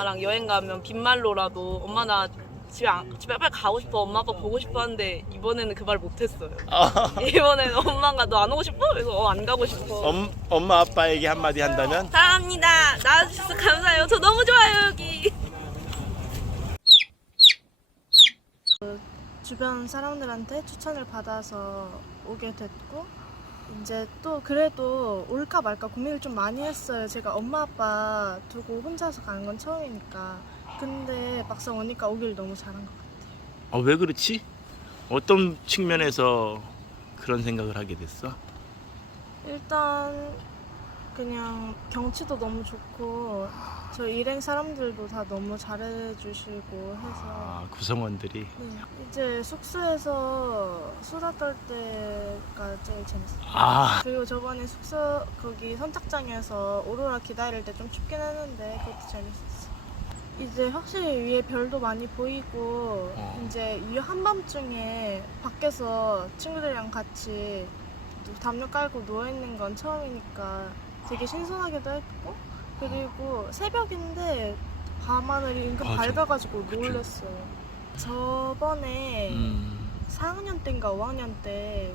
나랑 여행 가면 빈말로라도 엄마 나 집에 빨리 가고 싶어, 엄마 아빠 보고 싶어 하는데 이번에는 그 말 못했어요. 이번에는 엄마가 너 안 오고 싶어? 그래서 안 가고 싶어. 엄마 아빠에게 한마디 한다면? 사랑합니다. 나와주셔서 감사해요. 저 너무 좋아요 여기. 주변 사람들한테 추천을 받아서 오게 됐고, 이제 또 그래도 올까 말까 고민을 좀 많이 했어요. 제가 엄마 아빠 두고 혼자서 가는 건 처음이니까. 근데 막상 오니까 오길 너무 잘한 것 같아요. 왜 그렇지? 어떤 측면에서 그런 생각을 하게 됐어? 일단 그냥 경치도 너무 좋고 저 일행 사람들도 다 너무 잘해주시고 해서 구성원들이. 네, 이제 숙소에서 수다 떨 때가 제일 재밌어요. 그리고 저번에 숙소 거기 선착장에서 오로라 기다릴 때 좀 춥긴 했는데 그것도 재밌었어요. 이제 확실히 위에 별도 많이 보이고 이제 이 한밤중에 밖에서 친구들이랑 같이 담요 깔고 누워있는 건 처음이니까 되게 신선하기도 했고, 그리고 새벽인데 밤하늘이 은근 밝아가지고 놀랐어요. 저번에 4학년 때인가 5학년 때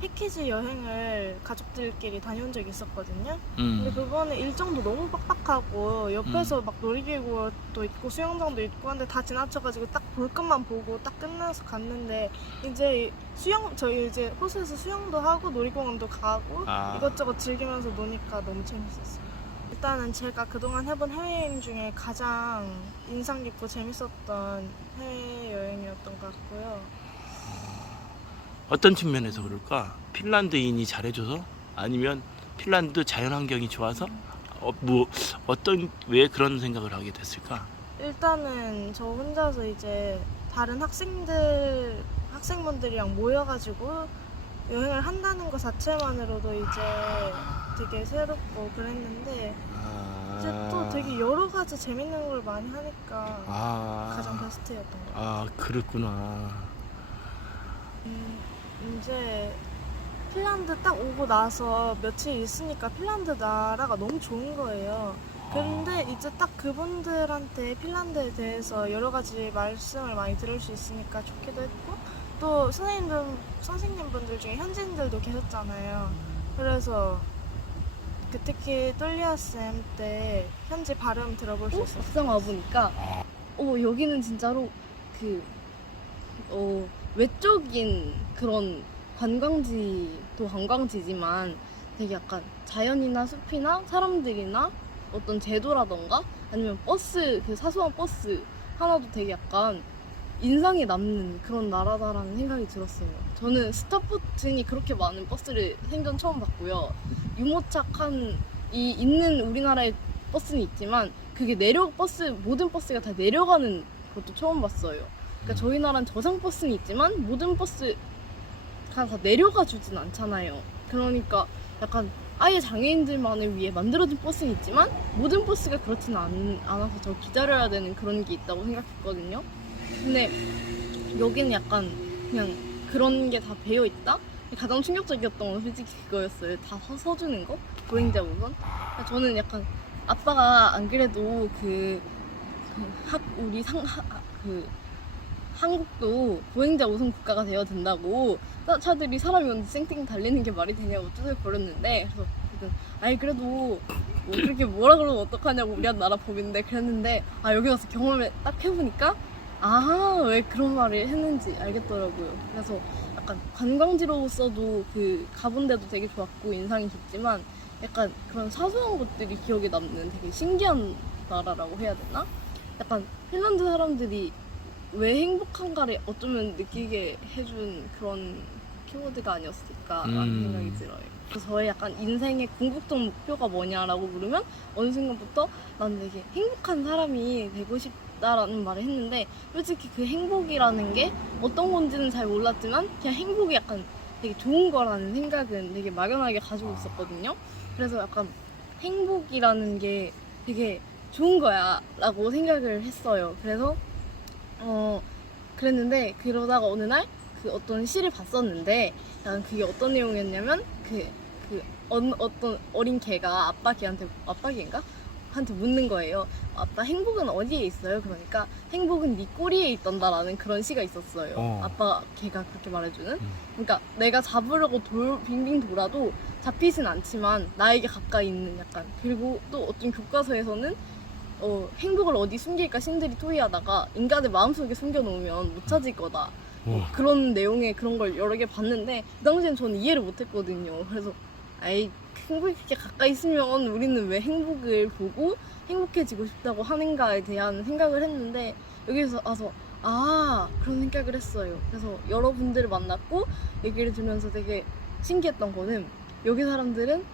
패키지 여행을 가족들끼리 다녀온 적이 있었거든요. 근데 그거는 일정도 너무 빡빡하고 옆에서 막 놀이기구도 있고 수영장도 있고 한데 다 지나쳐가지고 딱 볼 것만 보고 딱 끝나서 갔는데, 이제 저희 이제 호수에서 수영도 하고 놀이공원도 가고 이것저것 즐기면서 노니까 너무 재밌었어요. 일단은 제가 그동안 해본 해외여행 중에 가장 인상 깊고 재밌었던 해외여행이었던 것 같고요. 어떤 측면에서 그럴까? 핀란드인이 잘해줘서? 아니면 핀란드 자연환경이 좋아서? 왜 그런 생각을 하게 됐을까? 일단은 저 혼자서 이제 다른 학생분들이랑 모여가지고 여행을 한다는 것 자체만으로도 이제 되게 새롭고 그랬는데, 이제 또 되게 여러 가지 재밌는 걸 많이 하니까 가장 베스트였던 것 같아요. 그랬구나. 이제 핀란드 딱 오고 나서 며칠 있으니까 핀란드 나라가 너무 좋은 거예요. 그런데 이제 딱 그분들한테 핀란드에 대해서 여러 가지 말씀을 많이 들을 수 있으니까 좋기도 했고, 또 선생님분들 중에 현지인들도 계셨잖아요. 그래서 특히 똘리아 쌤 때 현지 발음 들어볼 수 있었어요. 막상 와보니까 여기는 진짜로 외적인 그런 관광지도 관광지지만 되게 약간 자연이나 숲이나 사람들이나 어떤 제도라던가 아니면 버스, 사소한 버스 하나도 되게 약간 인상에 남는 그런 나라다라는 생각이 들었어요. 저는 스타포튼이 그렇게 많은 버스를 생전 처음 봤고요. 유모차칸이 있는 우리나라의 버스는 있지만 그게 모든 버스가 다 내려가는 것도 처음 봤어요. 그러니까 저희 나라는 저상 버스는 있지만 모든 버스가 다 내려가 주진 않잖아요. 그러니까 약간 아예 장애인들만을 위해 만들어진 버스는 있지만 모든 버스가 그렇지는 않아서 저 기다려야 되는 그런 게 있다고 생각했거든요. 근데 여기는 약간 그냥 그런 게 다 배어 있다? 가장 충격적이었던 건 솔직히 그거였어요. 다 서주는 거? 보행자 우선? 저는 약간 아빠가 안 그래도 한국도 보행자 우선 국가가 되어야 된다고 차들이 사람이 오는데 쌩쌩 달리는 게 말이 되냐고 두들거렸는데, 그래서 그래도 뭐 그렇게 뭐라 그러면 어떡하냐고 우리나라 법인데 그랬는데, 여기 와서 경험을 딱 해보니까 왜 그런 말을 했는지 알겠더라고요. 그래서 약간 관광지로서도 가본 데도 되게 좋았고 인상이 깊지만 약간 그런 사소한 것들이 기억에 남는 되게 신기한 나라라고 해야 되나? 약간 핀란드 사람들이 왜 행복한가를 어쩌면 느끼게 해준 그런 키워드가 아니었을까라는 생각이 들어요. 그래서 저의 약간 인생의 궁극적 목표가 뭐냐라고 물으면 어느 순간부터 난 되게 행복한 사람이 되고 싶다라는 말을 했는데, 솔직히 그 행복이라는 게 어떤 건지는 잘 몰랐지만 그냥 행복이 약간 되게 좋은 거라는 생각은 되게 막연하게 가지고 있었거든요. 그래서 약간 행복이라는 게 되게 좋은 거야 라고 생각을 했어요. 그래서 그랬는데 그러다가 어느 날 어떤 시를 봤었는데, 그게 어떤 내용이었냐면 어떤 어린 개가 아빠 개인가? 아빠한테 묻는 거예요. 아빠 행복은 어디에 있어요? 그러니까 행복은 네 꼬리에 있단다라는 그런 시가 있었어요. 아빠 걔가 그렇게 말해주는. 그러니까 내가 잡으려고 빙빙 돌아도 잡히진 않지만 나에게 가까이 있는 약간. 그리고 또 어떤 교과서에서는 행복을 어디 숨길까 신들이 토의하다가 인간의 마음속에 숨겨놓으면 못 찾을 거다. 그런 내용의 그런 걸 여러 개 봤는데 그 당시엔 저는 이해를 못했거든요. 그래서 아이 행복이 그렇게 가까이 있으면 우리는 왜 행복을 보고 행복해지고 싶다고 하는가에 대한 생각을 했는데 여기서 와서 그런 생각을 했어요. 그래서 여러분들을 만났고 얘기를 들으면서 되게 신기했던 거는 여기 사람들은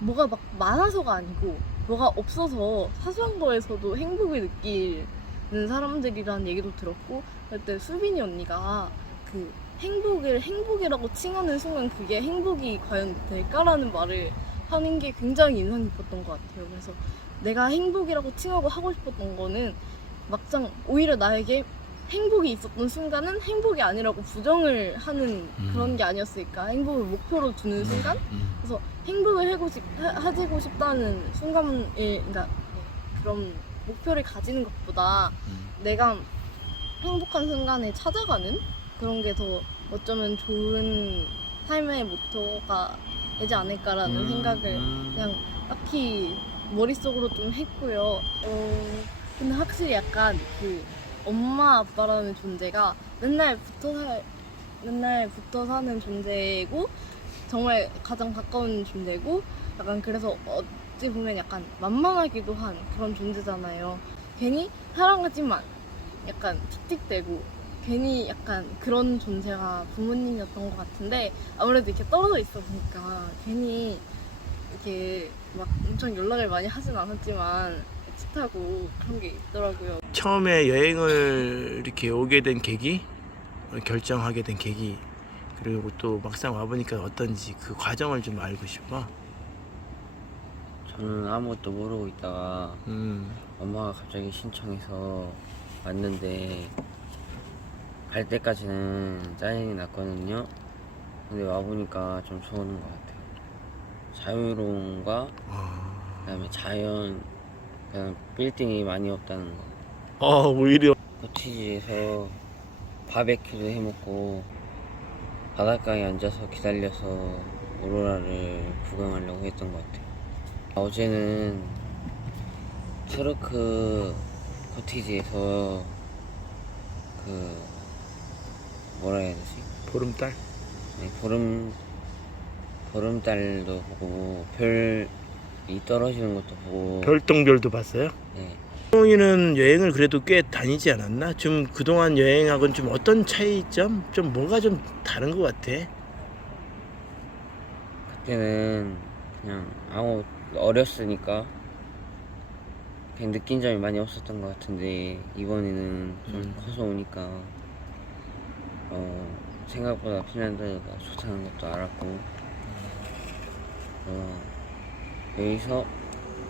뭐가 많아서가 아니고 뭐가 없어서 사소한 거에서도 행복을 느끼는 사람들이라는 얘기도 들었고 그때 수빈이 언니가 그 행복을 행복이라고 칭하는 순간 그게 행복이 과연 될까라는 말을 하는 게 굉장히 인상 깊었던 것 같아요. 그래서 내가 행복이라고 칭하고 하고 싶었던 거는 막상 오히려 나에게 행복이 있었던 순간은 행복이 아니라고 부정을 하는 그런 게 아니었을까. 행복을 목표로 두는 순간? 그래서 행복을 가지고 싶다는 순간을, 그러니까 그런 목표를 가지는 것보다 내가 행복한 순간에 찾아가는 그런 게 더 어쩌면 좋은 삶의 모토가 되지 않을까라는 생각을 그냥 딱히 머릿속으로 좀 했고요. 근데 확실히 약간 그 엄마 아빠라는 존재가 맨날 붙어 사는 존재고 정말 가장 가까운 존재고 약간 그래서 어찌 보면 약간 만만하기도 한 그런 존재잖아요. 괜히 사랑하지만 약간 틱틱대고 괜히 약간 그런 존재가 부모님이었던 것 같은데 아무래도 이렇게 떨어져 있어 보니까 괜히 이렇게 막 엄청 연락을 많이 하진 않았지만 애틋하고 그런 게 있더라고요. 처음에 여행을 이렇게 오게 된 계기, 결정하게 된 계기, 그리고 또 막상 와보니까 어떤지 그 과정을 좀 알고 싶어. 저는 아무것도 모르고 있다가 엄마가 갑자기 신청해서 왔는데 갈 때까지는 짜증이 났거든요. 근데 와보니까 좀 좋은 것 같아요. 자유로움과 그다음에 자연, 그냥 빌딩이 많이 없다는 거. 오히려 코티지에서 바베큐도 해먹고 바닷가에 앉아서 기다려서 오로라를 구경하려고 했던 것 같아요. 어제는 트루크 코티지에서 그 뭐라 해야 되지? 보름달? 네, 보름달도 보고 별이 떨어지는 것도 보고. 별똥별도 봤어요? 네. 성훈이는 여행을 그래도 꽤 다니지 않았나? 좀 그동안 여행하고는 좀 어떤 차이점? 좀 뭐가 좀 다른 것 같아? 그때는 그냥 어렸으니까 그냥 느낀 점이 많이 없었던 것 같은데 이번에는 좀 커서 오니까 생각보다 핀란드가 좋다는 것도 알았고 여기서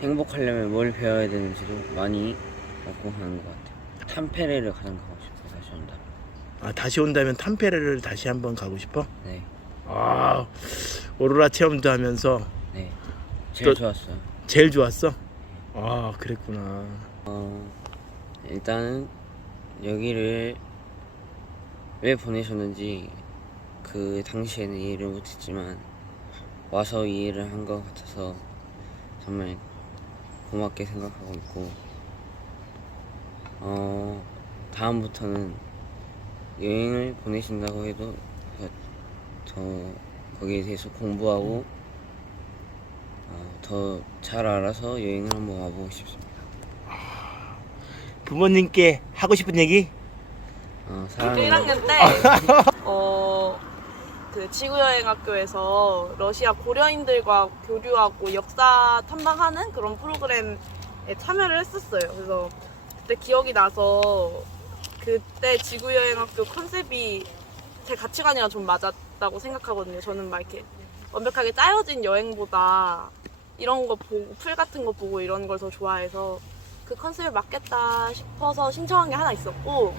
행복하려면 뭘 배워야 되는지도 많이 얻고 가는 것 같아요. 탐페레를 가장 가고 싶어요. 다시 온다. 다시 온다면 탐페레를 다시 한번 가고 싶어? 네. 오로라 체험도 하면서 네. 제일 좋았어요. 제일 좋았어? 그랬구나. 일단은 여기를 왜 보내셨는지 그 당시에는 이해를 못했지만 와서 이해를 한 것 같아서 정말 고맙게 생각하고 있고 다음부터는 여행을 보내신다고 해도 더 거기에 대해서 공부하고 더 잘 알아서 여행을 한번 와보고 싶습니다. 부모님께 하고 싶은 얘기? 사랑해요. 1학년 때 그 지구여행학교에서 러시아 고려인들과 교류하고 역사 탐방하는 그런 프로그램에 참여를 했었어요. 그래서 그때 기억이 나서 그때 지구여행학교 컨셉이 제 가치관이랑 좀 맞았다고 생각하거든요. 저는 막 이렇게 완벽하게 짜여진 여행보다 이런 거 보고 풀 같은 거 보고 이런 걸 더 좋아해서 그 컨셉에 맞겠다 싶어서 신청한 게 하나 있었고,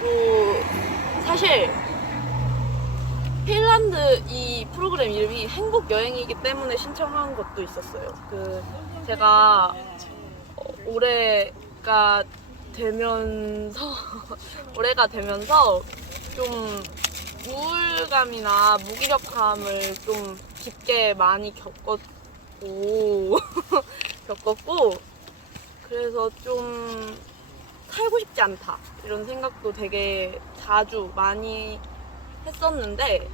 또 사실 핀란드 이 프로그램 이름이 행복 여행이기 때문에 신청한 것도 있었어요. 그 제가 올해가 되면서 좀 우울감이나 무기력함을 좀 깊게 많이 겪었고 그래서 좀 살고 싶지 않다 이런 생각도 되게 자주 많이 했었는데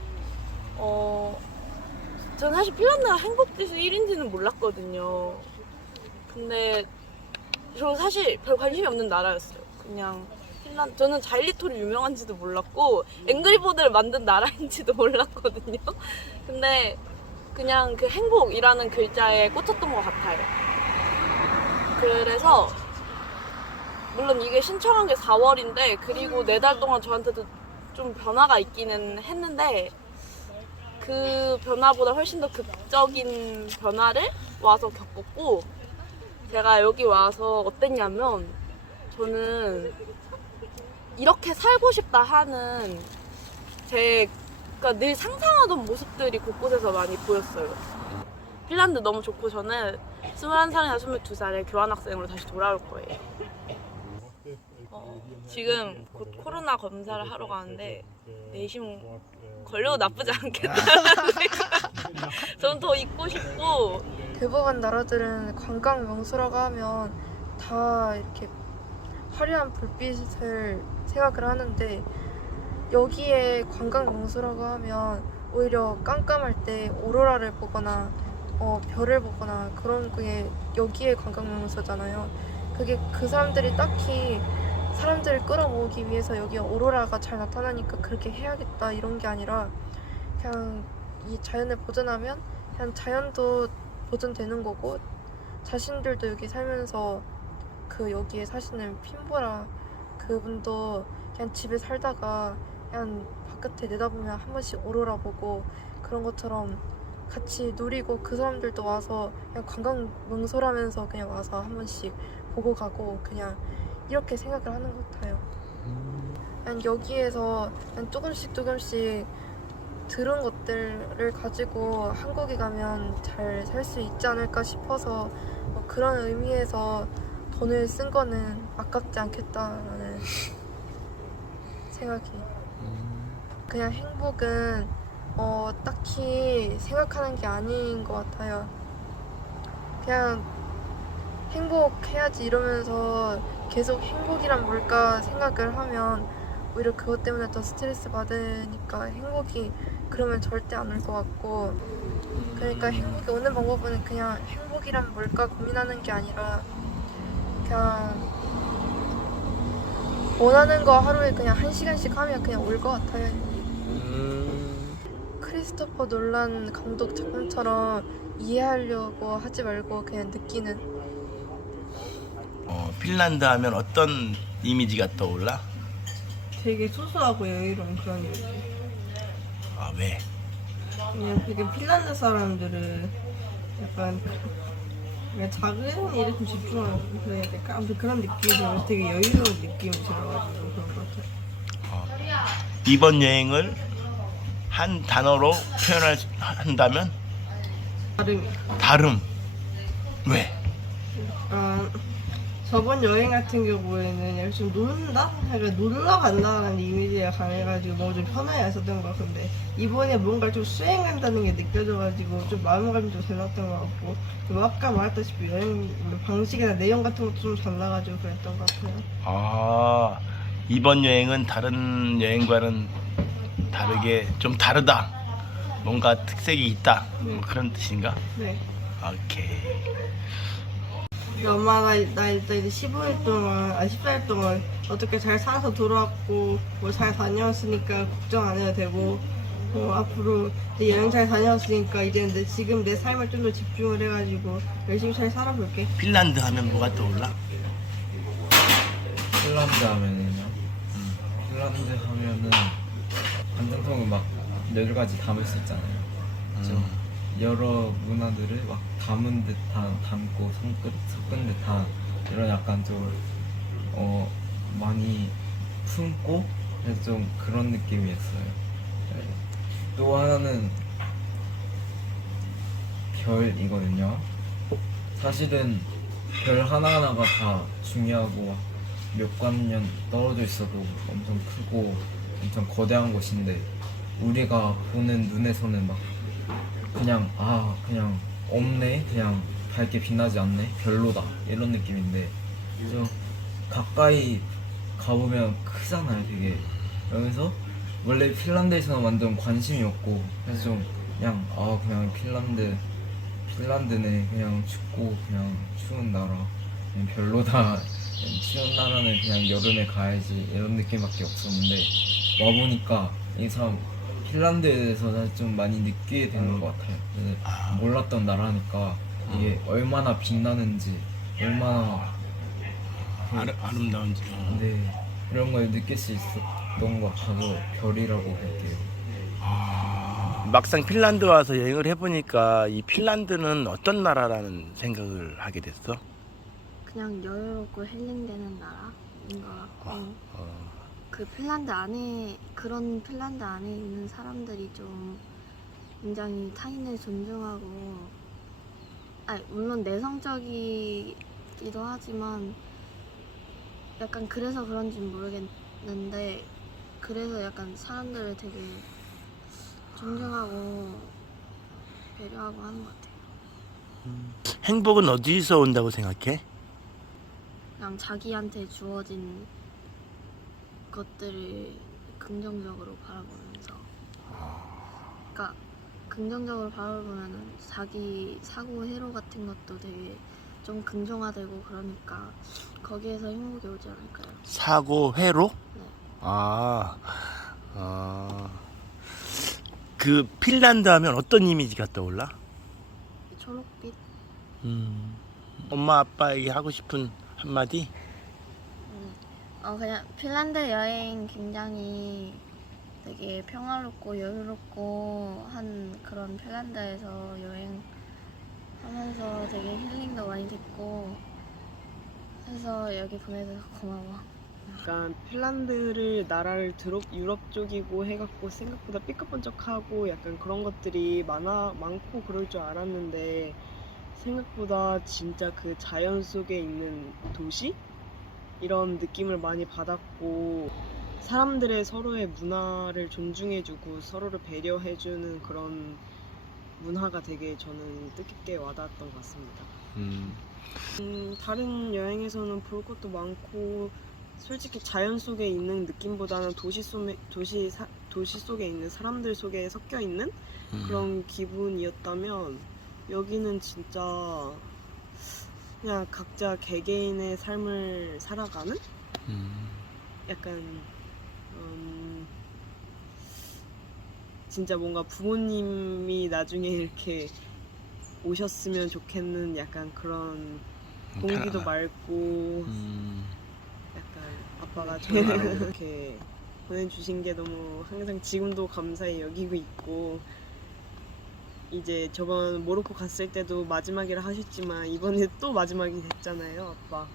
저는 사실 핀란드가 행복지수 1인지는 몰랐거든요. 근데 저 사실 별 관심이 없는 나라였어요. 그냥 핀란드, 저는 자일리톨이 유명한지도 몰랐고 앵그리버드를 만든 나라인지도 몰랐거든요. 근데 그냥 그 행복이라는 글자에 꽂혔던 것 같아요. 그래서 물론 이게 신청한 게 4월인데 그리고 4달 동안 저한테도 좀 변화가 있기는 했는데 그 변화보다 훨씬 더 극적인 변화를 와서 겪었고 제가 여기 와서 어땠냐면 저는 이렇게 살고 싶다 하는 제가 늘 상상하던 모습들이 곳곳에서 많이 보였어요. 핀란드 너무 좋고 저는 21살이나 22살에 교환학생으로 다시 돌아올 거예요. 지금 곧 코로나 검사를 하러 가는데 내심 걸려도 나쁘지 않겠다. 저는 더 있고 싶고 대부분 나라들은 관광 명소라고 하면 다 이렇게 화려한 불빛을 생각을 하는데 여기에 관광 명소라고 하면 오히려 깜깜할 때 오로라를 보거나 별을 보거나 그런 게 여기에 관광 명소잖아요. 그게 그 사람들이 딱히 사람들을 끌어모으기 위해서 여기 오로라가 잘 나타나니까 그렇게 해야겠다 이런 게 아니라 그냥 이 자연을 보존하면 그냥 자연도 보존되는 거고 자신들도 여기 살면서 그 여기에 사시는 핀보라 그분도 그냥 집에 살다가 그냥 바깥에 내다보면 한 번씩 오로라 보고 그런 것처럼 같이 누리고 그 사람들도 와서 그냥 관광 명소라면서 그냥 와서 한 번씩 보고 가고 그냥 이렇게 생각을 하는 것 같아요. 그냥 여기에서 그냥 조금씩 들은 것들을 가지고 한국에 가면 잘 살 수 있지 않을까 싶어서 그런 의미에서 돈을 쓴 거는 아깝지 않겠다라는 생각이. 그냥 행복은 딱히 생각하는 게 아닌 것 같아요. 그냥 행복해야지 이러면서 계속 행복이란 뭘까 생각을 하면 오히려 그것 때문에 더 스트레스 받으니까 행복이 그러면 절대 안 올 것 같고 그러니까 행복이 오는 방법은 그냥 행복이란 뭘까 고민하는 게 아니라 그냥 원하는 거 하루에 그냥 1시간씩 하면 그냥 올 것 같아요. 크리스토퍼 놀란 감독 작품처럼 이해하려고 하지 말고 그냥 느끼는. 핀란드 하면 어떤 이미지가 떠올라? 되게 소소하고 여유로운 그런 이미지. 아, 왜? 그냥 되게 핀란드 사람들은 약간 그냥 작은 일에 좀 집중하고 그래야 될까? 아무튼 그런 느낌이 들어서 되게 여유로운 느낌이 들어가지고 그런 것 같아요. 이번 여행을 한 단어로 한다면? 다름. 왜? 저번 여행 같은 경우에는 약간 좀 논다? 그러니까 놀러 간다는 이미지가 강해가지고 뭔가 좀 편하게 했었던 것 같은데 이번에 뭔가 좀 수행한다는 게 느껴져가지고 좀 마음감이 좀 달랐던 것 같고 그리고 아까 말했다시피 여행 방식이나 내용 같은 것도 좀 달라가지고 그랬던 것 같아요. 이번 여행은 다른 여행과는 다르게 좀 다르다. 뭔가 특색이 있다. 뭐 그런 뜻인가? 네. 오케이. 엄마가 나 일단 이제 15일 동안, 14일 동안 어떻게 잘 살아서 돌아왔고, 뭐 잘 다녀왔으니까 걱정 안 해도 되고, 앞으로 이제 여행 잘 다녀왔으니까 이제 지금 내 삶에 좀 더 집중을 해가지고 열심히 잘 살아볼게. 핀란드 하면 뭐가 떠올라? 핀란드 하면은요? 핀란드 하면은 관전통을 막 4가지 담을 수 있잖아요. 그죠? 여러 문화들을 막 담은 듯한, 담고 섞은 듯한 이런 약간 좀 많이 품고 그래서 좀 그런 느낌이었어요. 네. 또 하나는 별이거든요. 사실은 별 하나하나가 다 중요하고 몇만 년 떨어져 있어도 엄청 크고 엄청 거대한 곳인데 우리가 보는 눈에서는 막 그냥 그냥 없네, 그냥 밝게 빛나지 않네, 별로다 이런 느낌인데 좀 가까이 가보면 크잖아요 되게. 그러면서 원래 핀란드에서는 완전 관심이 없고 그래서 좀 그냥 그냥 핀란드네 그냥 춥고 그냥 추운 나라 그냥 별로다, 추운 나라는 그냥 여름에 가야지 이런 느낌밖에 없었는데 와보니까 이 사람 핀란드에 대해서 좀 많이 느끼게 되는 것 같아요. 몰랐던 나라니까 이게 얼마나 빛나는지 얼마나 아름다운지. 네, 이런 걸 느낄 수 있었던 것 같아서 별이라고 할게요. 막상 핀란드 와서 여행을 해보니까 이 핀란드는 어떤 나라라는 생각을 하게 됐어? 그냥 여유롭고 힐링되는 나라인 것 같고 그 핀란드 안에 그런 핀란드 안에 있는 사람들이 좀 굉장히 타인을 존중하고 물론 내성적이기도 하지만 약간 그래서 그런지는 모르겠는데 그래서 약간 사람들을 되게 존중하고 배려하고 하는 것 같아요. 행복은 어디서 온다고 생각해? 그냥 자기한테 주어진 것들을 긍정적으로 바라보면서 그러니까 긍정적으로 바라보면은 자기 사고 회로 같은 것도 되게 좀 긍정화되고 그러니까 거기에서 행복이 오지 않을까요? 사고 회로? 네. 그 핀란드 하면 어떤 이미지가 떠올라? 초록빛? 엄마 아빠에게 하고 싶은 한마디? 그냥 핀란드 여행 굉장히 되게 평화롭고 여유롭고 한 그런 핀란드에서 여행하면서 되게 힐링도 많이 됐고 해서 여기 보내줘서 고마워. 약간 핀란드를 나라를 유럽 쪽이고 해갖고 생각보다 삐까뻔쩍하고 약간 그런 것들이 많고 그럴 줄 알았는데 생각보다 진짜 그 자연 속에 있는 도시? 이런 느낌을 많이 받았고 사람들의 서로의 문화를 존중해주고 서로를 배려해주는 그런 문화가 되게 저는 뜻깊게 와닿았던 것 같습니다. 다른 여행에서는 볼 것도 많고 솔직히 자연 속에 있는 느낌보다는 도시 속에 있는 사람들 속에 섞여 있는 그런 기분이었다면 여기는 진짜 그냥 각자 개개인의 삶을 살아가는 약간 진짜 뭔가 부모님이 나중에 이렇게 오셨으면 좋겠는 약간 그런 공기도 맑고 약간 아빠가 저를 이렇게 보내주신 게 너무 항상 지금도 감사히 여기고 있고 이제 저번 모로코 갔을 때도 마지막이라 하셨지만 이번에 또 마지막이 됐잖아요, 아빠.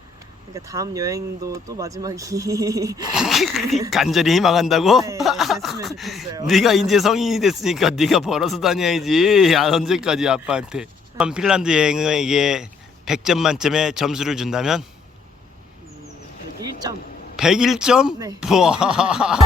그러니까 다음 여행도 또 마지막이 간절히 희망한다고? 네, 됐으면 좋겠어요. 네가 이제 성인이 됐으니까 네가 벌어서 다녀야지. 언제까지 아빠한테. 핀란드 여행에게 100점 만점에 점수를 준다면? 100점. 101점? 네. 와.